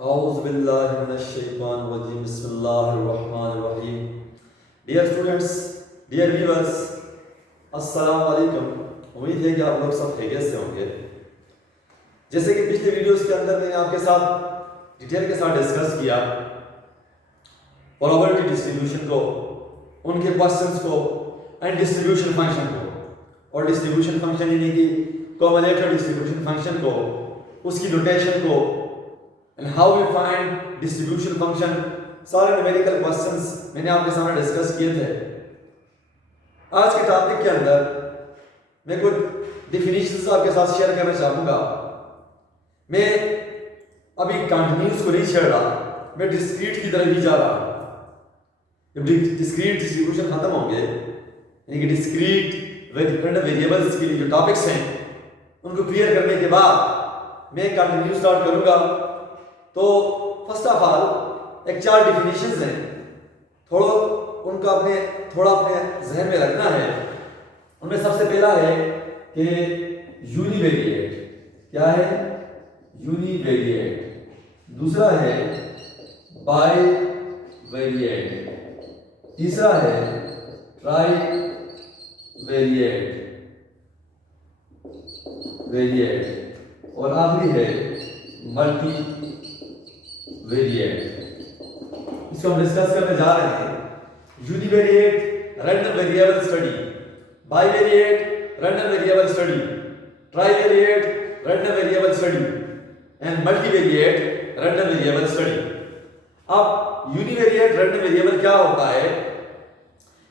Auzubillahiminash-shaytanir-rajim. Bismillahir-rahmanir-rahim. Dear students, dear viewers, अस्सलाम वालेकुम। उम्मीद है कि आप लोग सब खैरियत से होंगे। जैसे कि पिछले वीडियोस के अंदर मैंने आपके साथ डिटेल के साथ डिस्कस किया प्रोबेबिलिटी डिस्ट्रीब्यूशन को, उनके क्वेश्चंस को एंड डिस्ट्रीब्यूशन फंक्शन को, और डिस्ट्रीब्यूशन फंक्शन यानी कि कॉम्युलेटर डिस्ट्रीब्यूशन फंक्शन को, उसकी नोटेशन को and how we find distribution function. सारे न्यूमेरिकल क्वेश्चंस मैंने आपके सामने डिस्कस किए थे। आज के टॉपिक के अंदर मैं कुछ डेफिनेशंस आपके साथ शेयर करना चाहूंगा। मैं अभी कंटिन्यूस को नहीं छेड़ रहा, मैं डिस्क्रीट की तरफ ही जा रहा। जब डिस्क्रीट डिस्ट्रीब्यूशन खत्म होंगे, यानी कि डिस्क्रीट वेरिएबल्स के लिए जो टॉपिक्स हैं उनको क्लियर करने के बाद मैं कंटिन्यू स्टार्ट करूंगा। तो फर्स्ट ऑफ ऑल एक चार डिफिनेशंस हैं, थोड़ा अपने जहन में रखना है। उनमें सबसे पहला है कि यूनिवेरिएट। क्या है? यूनिवेरिएट। दूसरा है बाइवेरिएट। तीसरा है ट्राइवेरिएट और आखिरी है मल्टीवेरिएट। इसको हम डिस्कस करने जा रहे हैं। Univariate random variable study, bivariate random variable study, trivariate random variable study and multivariate random variable study. अब यूनिवेरिएट रैंडम वेरिएबल क्या होता है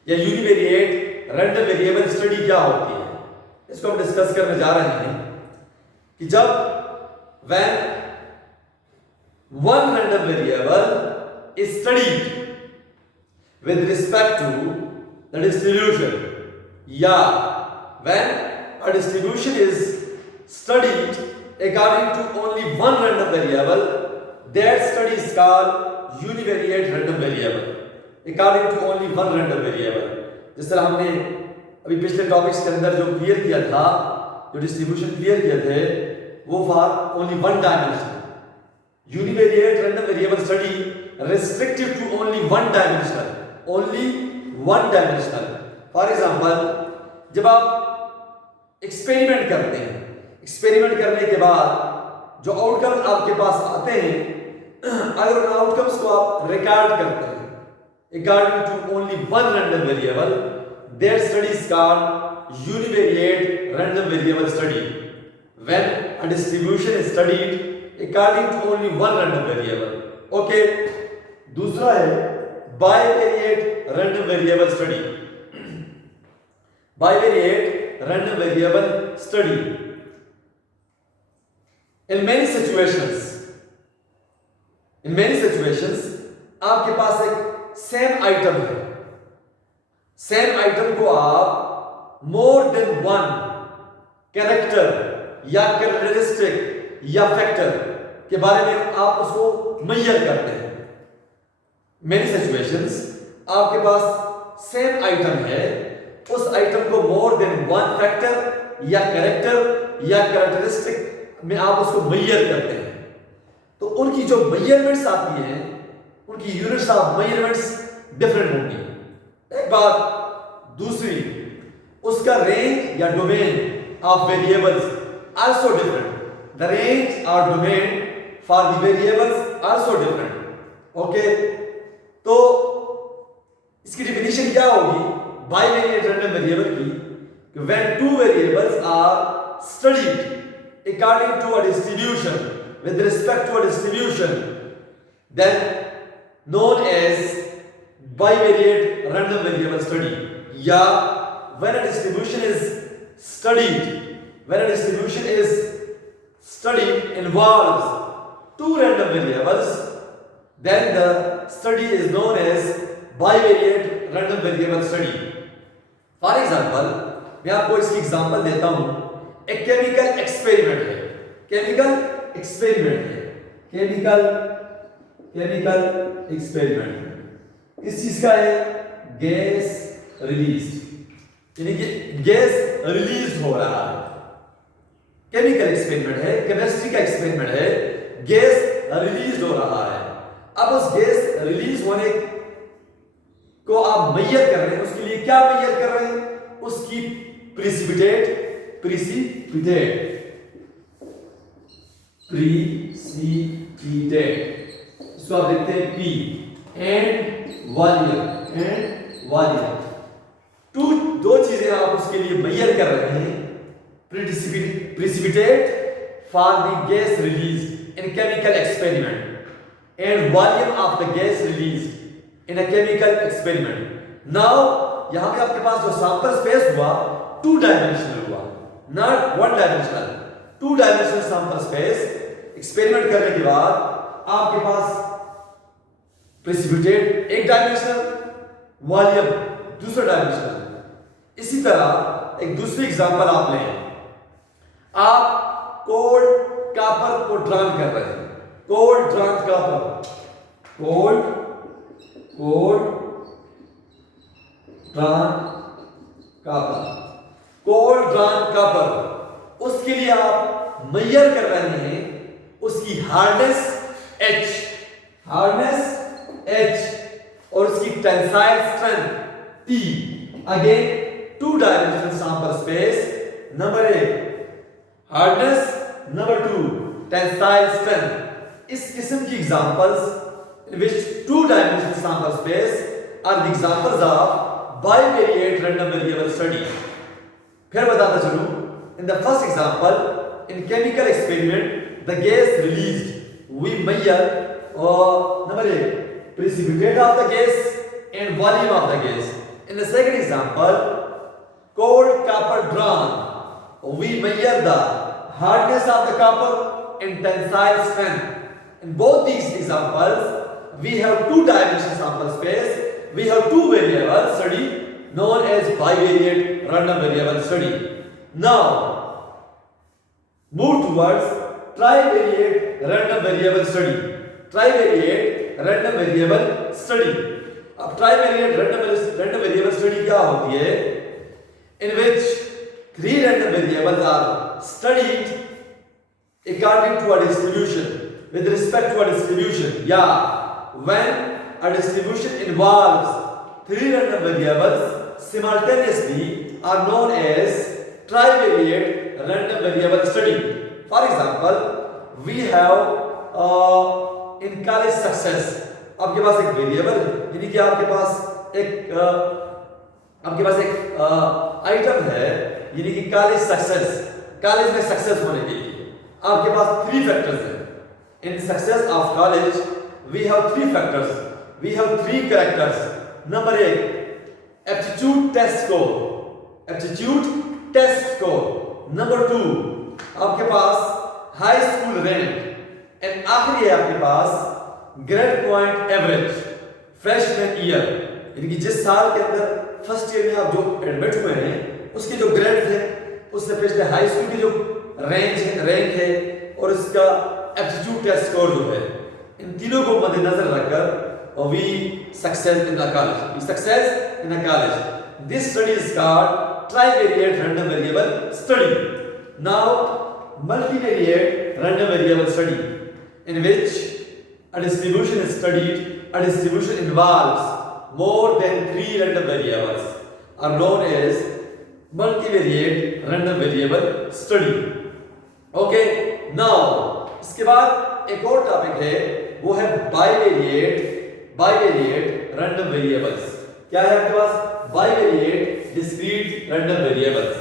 या यूनिवेरिएट रैंडम वेरिएबल स्टडी क्या होती है, इसको हम डिस्कस करने जा रहे हैं कि जब when one random variable is studied with respect to the distribution, या when a distribution is studied according to only one random variable, that study is called univariate random variable according to only one random variable। जिस तरह हमने अभी पिछले topics के अंदर जो clear किया था, जो डिस्ट्रीब्यूशन क्लियर किए थे, वो for only one dimensional. Univariate random variable study restricted to only one dimensional, only one dimensional। For example, जब आप एक्सपेरिमेंट करते हैं, एक्सपेरिमेंट करने के बाद जो आउटकम आपके पास आते हैं, अगर उन आउटकम्स को आप रिकॉर्ड करते हैं according to only one random variable, their study is called univariate random variable study। when a distribution is studied according to only one random variable। Okay, दूसरा है bivariate random variable study. Bivariate random variable study in many situations आपके पास एक same item है, same item को आप more than one character या characteristic या factor के बारे में आप उसको मेजर करते हैं। मेनी सिचुएशंस आपके पास सेम आइटम है, उस आइटम को मोर देन वन फैक्टर या कैरेक्टर या कैरेक्टरिस्टिक में आप उसको मेजर करते हैं। तो उनकी जो मेजरमेंट्स आती हैं, उनकी यूनिट्स ऑफ मेजरमेंट्स डिफरेंट होंगी। एक बात, दूसरी, उसका रेंज या domain of variables also different. The range और domain for the variables also different. Okay, तो इसकी डेफिनेशन क्या होगी बाइवेरिएट रैंडम वेरिएबल की? When two variables are studied according to a distribution with respect to a distribution, then known as bivariate random variable study। या when a distribution is studied involves two random variables, then the study is known as bivariate random variable study। For example, मैं आपको इसकी example देता हूं। एक chemical experiment है, chemical experiment इस चीज का है गैस रिलीज, यानी कि गैस रिलीज हो रहा है। केमिकल एक्सपेरिमेंट है, केमिस्ट्री का एक्सपेरिमेंट है, गैस रिलीज हो रहा है। अब उस गैस रिलीज होने को आप मेजर कर रहे हैं, उसके लिए क्या मेजर कर रहे हैं? उसकी प्रिसिपिटेट इसको आप देखते हैं P एंड वॉल्यूम दो चीजें आप उसके लिए मेजर कर रहे हैं। Precipitate for the gas released in chemical experiment and volume of the gas released in a chemical experiment. Now यहां पे आपके पास जो सैंपल स्पेस हुआ 2 डायमेंशनल हुआ, not 1 dimensional, 2 dimensional sample space. Experiment करने के बाद आपके पास प्रेसिपिटेट 1 डायमेंशनल, वॉल्यूम दूसरा डायमेंशनल। इसी तरह एक दूसरी एग्जांपल आप लें, आप कोल्ड कॉपर को ड्रान कर रहे हैं, cold drawn copper, cold drawn copper, उसके लिए आप मेजर कर रहे हैं उसकी हार्डनेस H और उसकी tensile strength T। Again 2 dimensional sample space, number 1 hardness, number 2 tensile strength. इस किस्म की examples in which 2 dimensional sample space are the examples of bivariate random variable study। फिर बताता चलूं, in the first example in chemical experiment the gas released we measure number 1 precipitate of the gas and volume of the gas। in the second example cold copper drawn we measure the hardness of the copper and tensile strength। in both these examples we have 2 dimensional sample space, we have 2 variable study known as bivariate random variable study। now move towards trivariate random variable study। trivariate random variable study, अब trivariate random variable study क्या होती है? in which 3 random variables are studied according to a distribution, with respect to a distribution। yeah, when a distribution involves 3 random variables simultaneously are known as trivariate random variable study। for example we have in college success, आपके पास एक variable यानी कि आपके पास एक item है यानी कि college success, college में सक्सेस होने के लिए आपके पास 3 फैक्टर्स हैं। In success of college we have 3 factors, we have 3 characters. Number 1 aptitude test score, number 2 आपके पास हाई स्कूल रैंक एंड आखिरी है आपके पास grade point average freshman year, यानी कि जिस साल के अंदर फर्स्ट ईयर में आप जो एडमिट हुए हैं उसके जो ग्रेड थे उससे पिछले हाई स्कूल की जो रैंक है और इसका एप्टीट्यूड टेस्ट स्कोर जो है, इन तीनों को मद्देनजर रखकर we success in the college. This study is called trivariate random variable study. Now multivariate random variable study, in which a distribution is studied, a distribution involves more than 3 random variables are known as multivariate random variable study। okay, now इसके बाद एक और topic है, वो है bivariate random variables. क्या है आपके पास? Bivariate discrete random variables,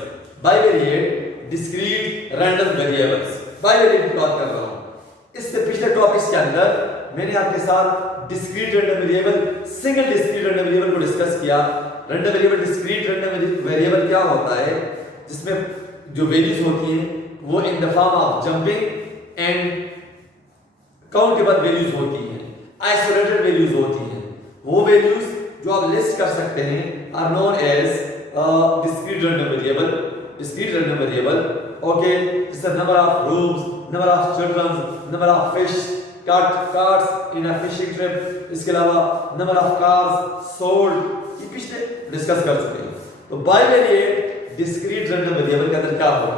bivariate discrete random variables, bivariate की बात कर रहा हूं। इससे पिछले टॉपिक्स के अंदर मैंने आपके साथ discrete random variable, single discrete random variable को डिस्कस किया। Random variable, discrete random variable क्या होता है? जिसमें जो वैल्यूज होती हैं वो in the form of jumping and countable values होती हैं, आइसोलेटेड वैल्यूज होती हैं। वो वैल्यूज जो आप लिस्ट कर सकते हैं are known as discrete random variable. Okay, जैसे number of rooms, number of children, number of fish cards in a fishing trip, इसके अलावा नंबर ऑफ कार्स सोल्ड, ये पिछले डिस्कस कर चुके हैं। तो बाइवेरिएट डिस्क्रीट रैंडम वेरिएबल के अंदर क्या होगा?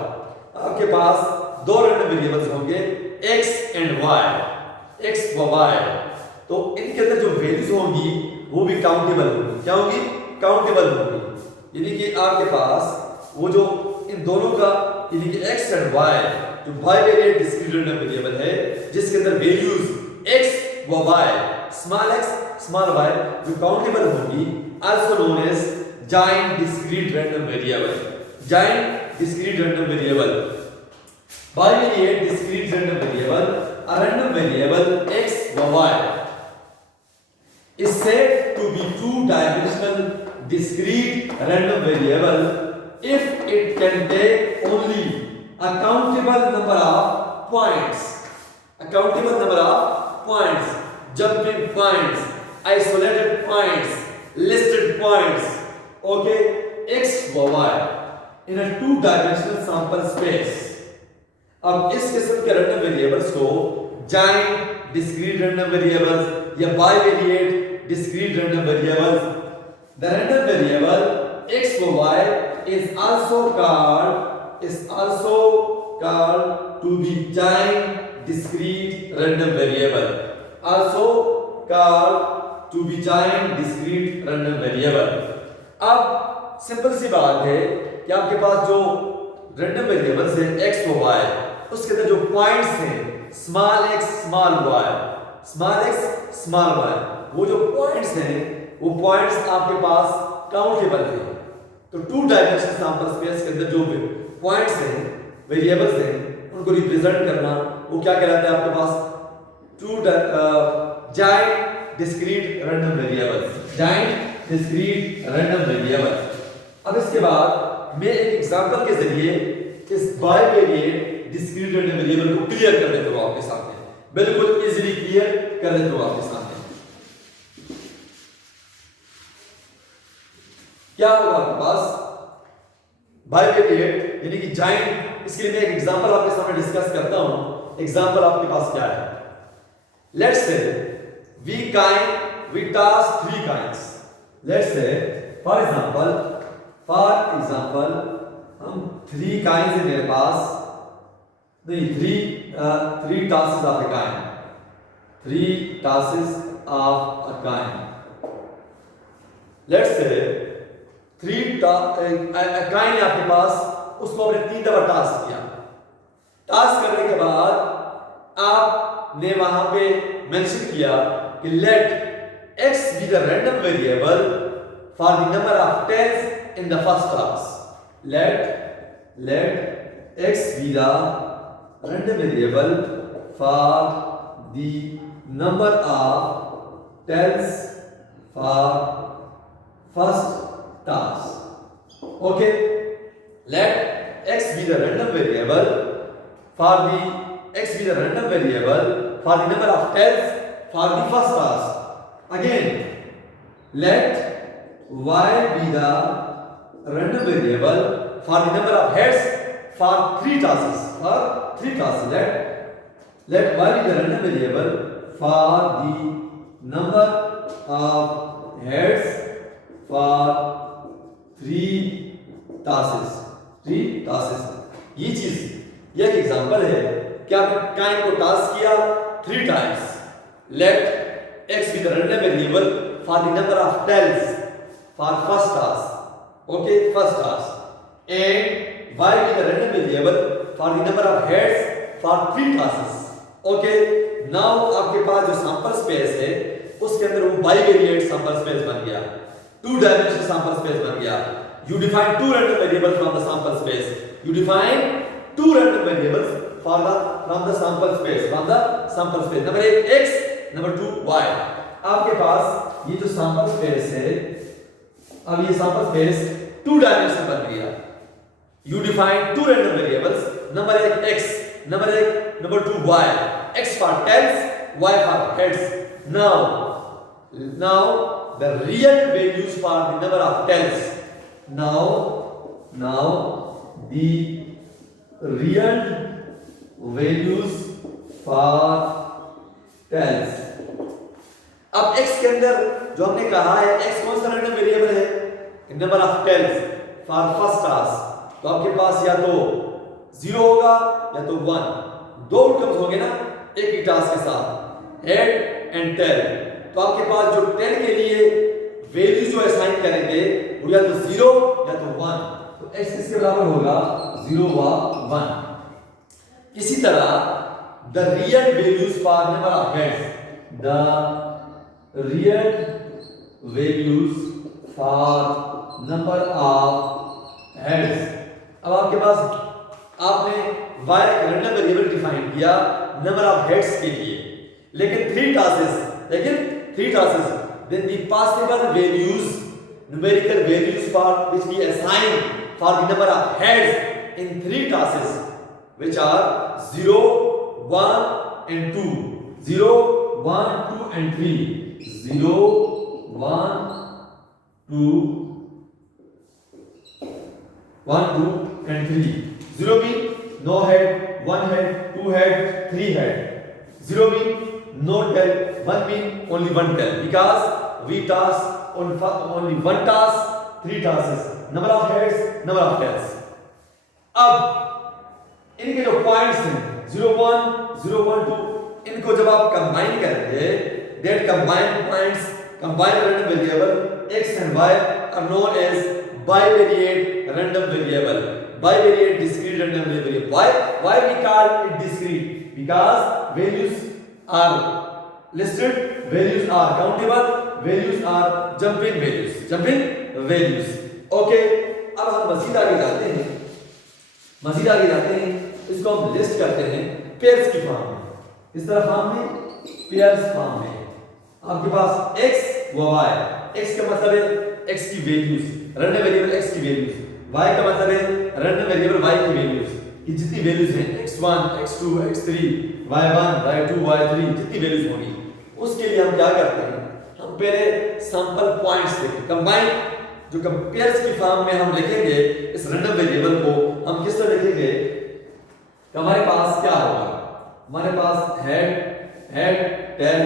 आपके पास 2 रैंडम वेरिएबल्स होंगे, x एंड y, x व y, तो इनके अंदर जो वैल्यूज होंगी वो भी काउंटेबल होंगी। क्या होंगी? काउंटेबल होंगी। यानी कि आपके पास वो जो इन दोनों का यानी कि x एंड y जो बाइवेरिएट डिस्क्रीट रैंडम वेरिएबल है जिसके अंदर वैल्यूज x व y, small x small y जो काउंटेबल होंगी, also known as joint discrete random variable. Joint discrete random variable, bivariate discrete random variable, a random variable x व y is said to be two-dimensional discrete random variable if it can take only a countable number of points. A countable number of points, jumping points, isolated points, listed points. Okay, x व y in a two-dimensional sample space. अब इस किस्म के random variables को giant discrete random variables या bivariate discrete random variables, the random variable x व y is also called to be giant discrete random variable, also called to be giant discrete random variable। अब simple सी बात है कि आपके पास जो random variables है x व y, उसके अंदर जो पॉइंट्स हैं small x small y, small x small y, वो जो पॉइंट्स हैं वो पॉइंट्स आपके पास काउंटेबल हैं। तो टू डायमेंशनल सैंपल स्पेस के अंदर जो पॉइंट्स हैं, वेरिएबल्स हैं, उनको रिप्रेजेंट करना वो क्या कहलाता है आपके पास? Two joint discrete random variables, joint discrete random variables. अब इसके बाद मैं एक एग्जांपल के जरिए इस बाइवेरिएट डिस्क्रीट रैंडम वेरिएबल को क्लियर कर देता हूं आपके सामने, बिल्कुल इजीली क्लियर कर देता हूं आपके सामने। क्या होगा आपके पास बाइवेरिएट यानी कि जायंट, इसके लिए मैं एक एग्जांपल आपके सामने डिस्कस करता हूं। एग्जांपल आपके पास क्या है? Let's say we toss three coins। Let's say for example हम थ्री काइंस है मेरे पास, नहीं three tosses of a coin, three tosses of a coin. Let's say three coin है आपके पास, उसको आपने 3 दफा टॉस किया। टॉस करने के बाद आपने वहां पे मेंशन किया कि late x be the random variable for the number of tails in the first toss। let x be the random variable for the number of tails for first toss। okay, let x be the random variable for the number of tails for the first toss। again, let y be the random variable for the number of heads for 3 tosses, let y be the random variable for the number of heads for 3 tosses। ये चीज, ये एक example है कि आपने Kine को toss किया 3 times. let x be the random variable for the number of tails for first toss, okay, first toss, and y be the random variable for the number of heads for 3 tosses। okay, now आपके पास जो sample space है उसके अंदर वो bivariate sample space बन गया, two dimensional sample space बन गया। you define two random variables from the sample space, you define two random variables from the sample space, number 1 x, number 2 y। आपके पास ये जो सैंपल स्पेस है, अब ये सैंपल स्पेस 2 डायमेंशनल बन गया। You define two random variables, number 1 x, number 2 y, x for tails, y for heads। now the real values for the number of tails, now the real values for tails। अब x के अंदर जो हमने कहा है, x कौन सा random variable है? Number of tails for first toss. तो आपके पास या तो 0 होगा या तो 1। दो आउटकम्स होंगे ना एक ही टास्क के साथ, हेड एंड टेल, तो आपके पास जो टेल के लिए वैल्यू जो असाइन करेंगे वो या तो 0 या तो 1, तो x किसके बराबर होगा 0 व 1। इसी तरह the real values for number of heads, the real values for number of heads. अब आपके पास आपने y एक रैंडम वेरिएबल डिफाइन किया नंबर ऑफ हेड्स के लिए, लेकिन 3 task, then the possible values, numerical values for which we assign for the number of heads in 3 tasks, which are 0, 1 and 2, 0, 1, 2 and 3, 0, 1, 2, 1, 2 and 3. 0 mean no head, 1 head, 2 head, 3 head. 0 mean no tail, 1 mean only one tail, because we task on only one task, 3 tasks, number of heads, number of tails. अब इनके जो points हैं 0, 1, 0, 1, 2, इनको जब आप combine करेंगे, that combined points, combined random variable x and y are known as bivariate random variable, bivariate discrete random variable. Why we call it discrete? Because values are listed, values are countable, values are jumping values. Okay, अब हम मजीद आगे जाते हैं, इसको हम list करते हैं pairs की फॉर्म में। इस तरह फॉर्म में, पेयर्स फॉर्म में आपके पास x व y, x का मतलब है x की वैल्यूज, रैंडम वेरिएबल x की वैल्यूज, y का मतलब है रैंडम वेरिएबल y की वैल्यूज, ये जितनी वैल्यूज हैं x1, x2, x3, y1, y2, y3 जितनी वैल्यूज होंगी, उसके लिए हम क्या करते हैं, हम पहले सैंपल पॉइंट्स लेंगे, कंबाइन जो कंपेयर्स की फॉर्म में हम लिखेंगे इस रैंडम वेरिएबल को हम किस तरह लिखेंगे, तो हमारे पास क्या होगा, हमारे पास head tail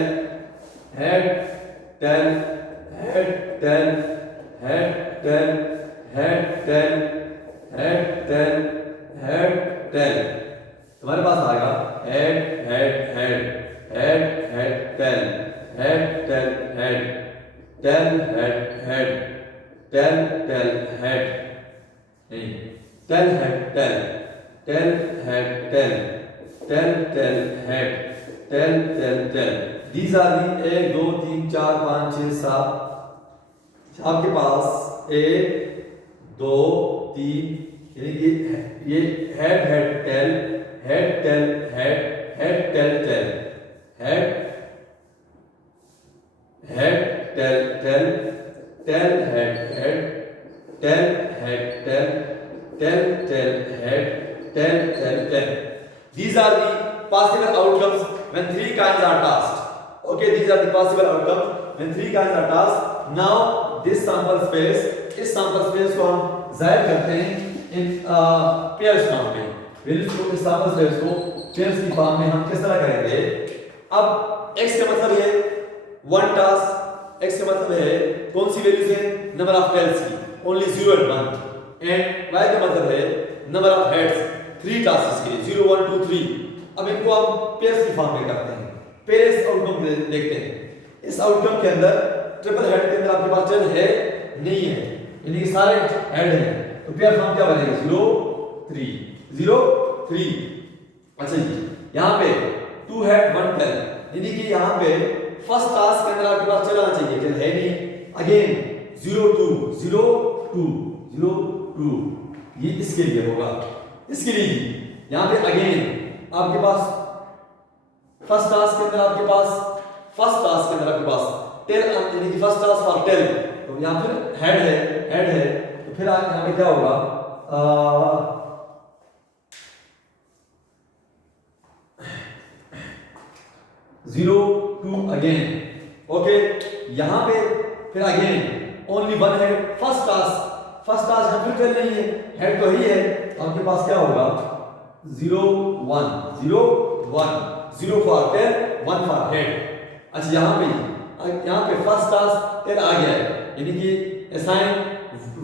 head tail head tail head tail head tail head tail head tail, तुम्हारे पास आएगा head head head head head tail head tail head tail head head tail tail head, नहीं tail head tail tail head tail tail tail head tail tail tail. These are the 1 2 3 4 5 6 7, आपके पास 1 2 3, यानी कि ये head head tail head tail head head tail tail head head tail tail tail head head tail head tail tail tail head tail tail tail. These are the possible outcomes when 3 kinds are tasked. Okay, these are the possible outcomes when 3 kinds are tasked. Now this sample space, इस sample space को हम जाहिर करते हैं इन pairs form में, values को इस sample space को पेयर्स की फॉर्म में हम किस तरह करेंगे। अब x का मतलब है 1 टास्क, x का मतलब है कौन सी वैल्यूज है, नंबर ऑफ टेल्स की, ओनली 0 and 1, एंड y का मतलब है नंबर ऑफ हेड्स 3 टास्क के लिए 0 1 2 3। अब इनको हम पेयर्स की फॉर्म में करते हैं, पेयर्स आउटकम देखते हैं। इस आउटकम के अंदर ट्रिपल हेड के अंदर आपके पास टेल है नहीं है, यानी कि सारे हेड हैं, तो पेयर फॉर्म क्या बनेगा 0 3 0 3। अच्छा जी, यहाँ पे 2 हेड 1 टेल, यानी कि यहाँ पे फर्स्ट टास्क के अंदर आपके पास चलना चाहिए, टेल है नहीं, अगेन 0 2 0 2 0 2, ये इसके लिए होगा। इसके लिए यहाँ पे अगेन आपके पास फर्स्ट टास्क के अंदर आपके पास टेल, यानी कि फर्स्ट टास्क फॉर टेल, तो यहाँ पर हेड है, तो फिर यहाँ पे क्या होगा 0 2 अगेन। ओके, यहाँ पे फिर again only 1 head, first task यहाँ फिर टेल नहीं है, हेड तो ही है, तो आपके पास क्या होगा 0 1 0 1, 0 फॉर टेल 1 फॉर हेड। अच्छा, यहाँ पे फर्स्ट टास्क टेल आ गया है, यानी कि assign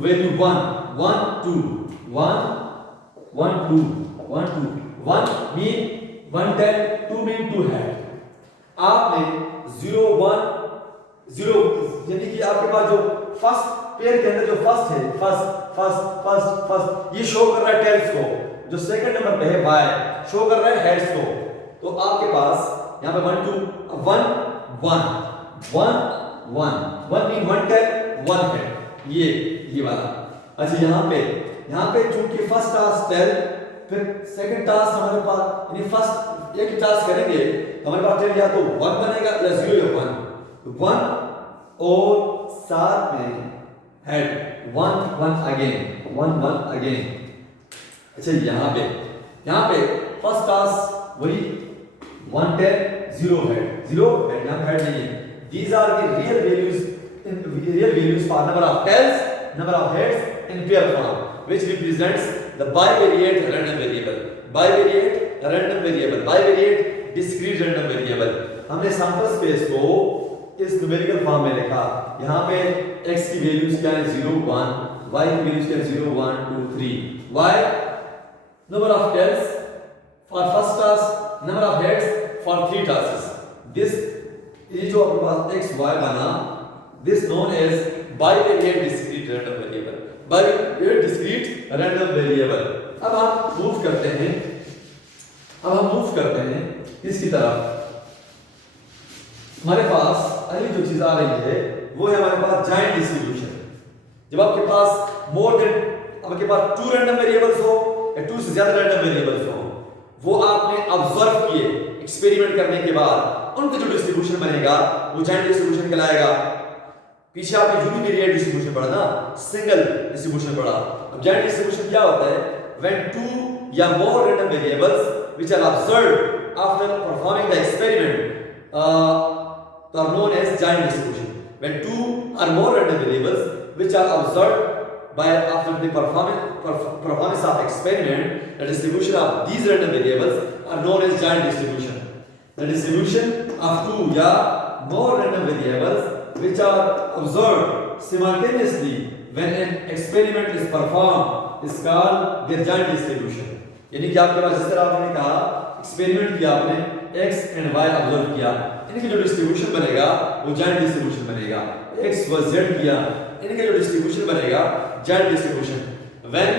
value 1 1 2 1 1 2 1 2 1 mean 110, 2 mean 2 head. आपने 0 1 0 यानी कि आपके पास जो फर्स्ट पेयर के अंदर जो फर्स्ट है, फर्स्ट ये शो कर रहा है टेल्स को, जो सेकंड नंबर पे है वाई शो कर रहा है हेड्स को। तो आपके पास यहां पे 1 2 1 1 1 1 मीन 110 1 हेड, ये वाला। अच्छा यहां पे चूंकि फर्स्ट टास्क टेल, फिर सेकंड टास्क हमारे पास यानी फर्स्ट एक टास्क करेंगे तो हमारे पास टेल या तो 1 बनेगा या 0 या 1, 1 और साथ में हेड 1 1 अगेन। अच्छा यहां पे फर्स्ट टास्क वही 110 0 हेड यहां पे हेड नहीं है। These are the real values for number of tails, number of heads in pair form, which represents the bivariate random variable, bivariate discrete random variable। हमने sample space को इस numerical form में लिखा। यहाँ पे x की वैल्यूज क्या है 0 1, y की वैल्यूज क्या है 0 1 2 3, y number of tails for first task, number of heads for 3 tasks। this ये जो आपके पास x y बना, this known as bivariate discrete random variable, bivariate discrete random variable। अब हम मूव करते हैं इसकी तरफ। हमारे पास अगली जो चीज आ रही है वो है हमारे पास जायंट डिस्ट्रीब्यूशन। जब आपके पास आपके पास 2 रैंडम वेरिएबल्स हो या 2 से ज्यादा रैंडम वेरिएबल्स हो, वो आपने ऑब्जर्व किए एक्सपेरिमेंट करने के बाद, उनका जो डिस्ट्रीब्यूशन बनेगा वो जायंट डिस्ट्रीब्यूशन कहलाएगा। पीछे आपने यूनिवेरिएट डिस्ट्रीब्यूशन पढ़ा ना, सिंगल डिस्ट्रीब्यूशन पढ़ा। अब जायंट डिस्ट्रीब्यूशन क्या होता है? when 2 या more random variables which are observed after performing the experiment are known as giant distribution। when 2 or more random variables which are observed after the performance of experiment, the distribution of these random variables are known as giant distribution। the distribution of 2 या more random variables which are observed simultaneously when an experiment is performed is called their giant distribution। यानी कि आपके पास जिस तरह आपने कहा experiment किया, आपने x and y ऑब्जर्व किया, इनका जो डिस्ट्रीब्यूशन बनेगा वो जायंट डिस्ट्रीब्यूशन बनेगा। x व z किया, इनका जो डिस्ट्रीब्यूशन बनेगा giant distribution. when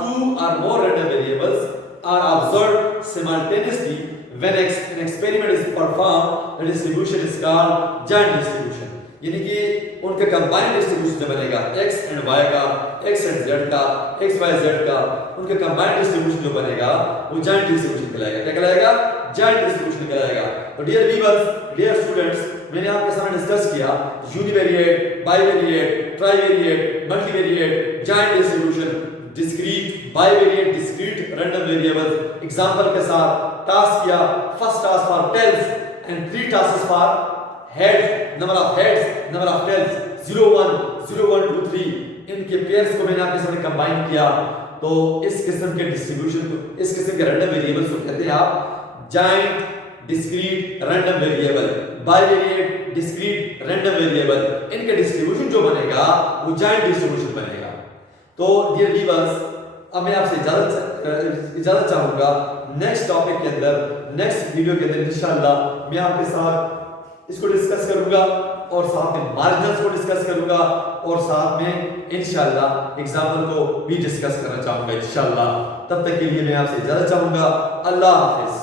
2 or more random variables are observed simultaneously when an experiment is performed, the distribution is called giant distribution। यानी कि उनका कंबाइंड डिस्ट्रीब्यूशन जो बनेगा x and y का, x and z का, x y z का, उनका combined distribution जो बनेगा वो जायंट डिस्ट्रीब्यूशन कहलाएगा। क्या कहलाएगा? जायंट डिस्ट्रीब्यूशन कहलाएगा। तो डियर व्यूअर्स, डियर स्टूडेंट्स, मैंने आपके सामने डिस्कस किया univariate, bivariate, trivariate, multivariate, joint distribution, discrete, bivariate, discrete random variables example के साथ टास्क किया। First task for tails and 3 tasks for head, number of heads, number of tails 0 1 0 1 2 3, इनके pairs को मैंने आपके सामने कंबाइन किया। तो इस किस्म के डिस्ट्रीब्यूशन को, इस किस्म के रैंडम वेरिएबल्स को कहते हैं आप giant discrete random variable, bivariate discrete random variable. इनका डिस्ट्रीब्यूशन जो बनेगा वो जायंट डिस्ट्रीब्यूशन बनेगा। तो डियर व्यूअर्स, अब मैं आपसे इजाजत चाहूंगा। नेक्स्ट टॉपिक के अंदर, नेक्स्ट वीडियो के अंदर इंशाअल्लाह मैं आपके साथ इसको डिस्कस करूंगा और साथ में मार्जिनल्स को डिस्कस करूंगा और साथ में इंशाअल्लाह एग्जाम्पल को भी डिस्कस करना चाहूंगा इंशाअल्लाह। तब तक के लिए मैं आपसे इजाजत चाहूंगा। अल्लाह हाफिज।